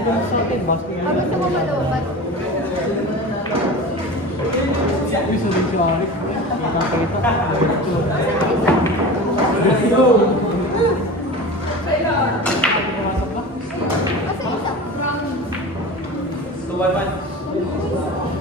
dun sa akin, basket yan. Gusto mo malupat? Uy, sabi si Arik. Nakakita. Let's go! Kasi isa. So, 1-1.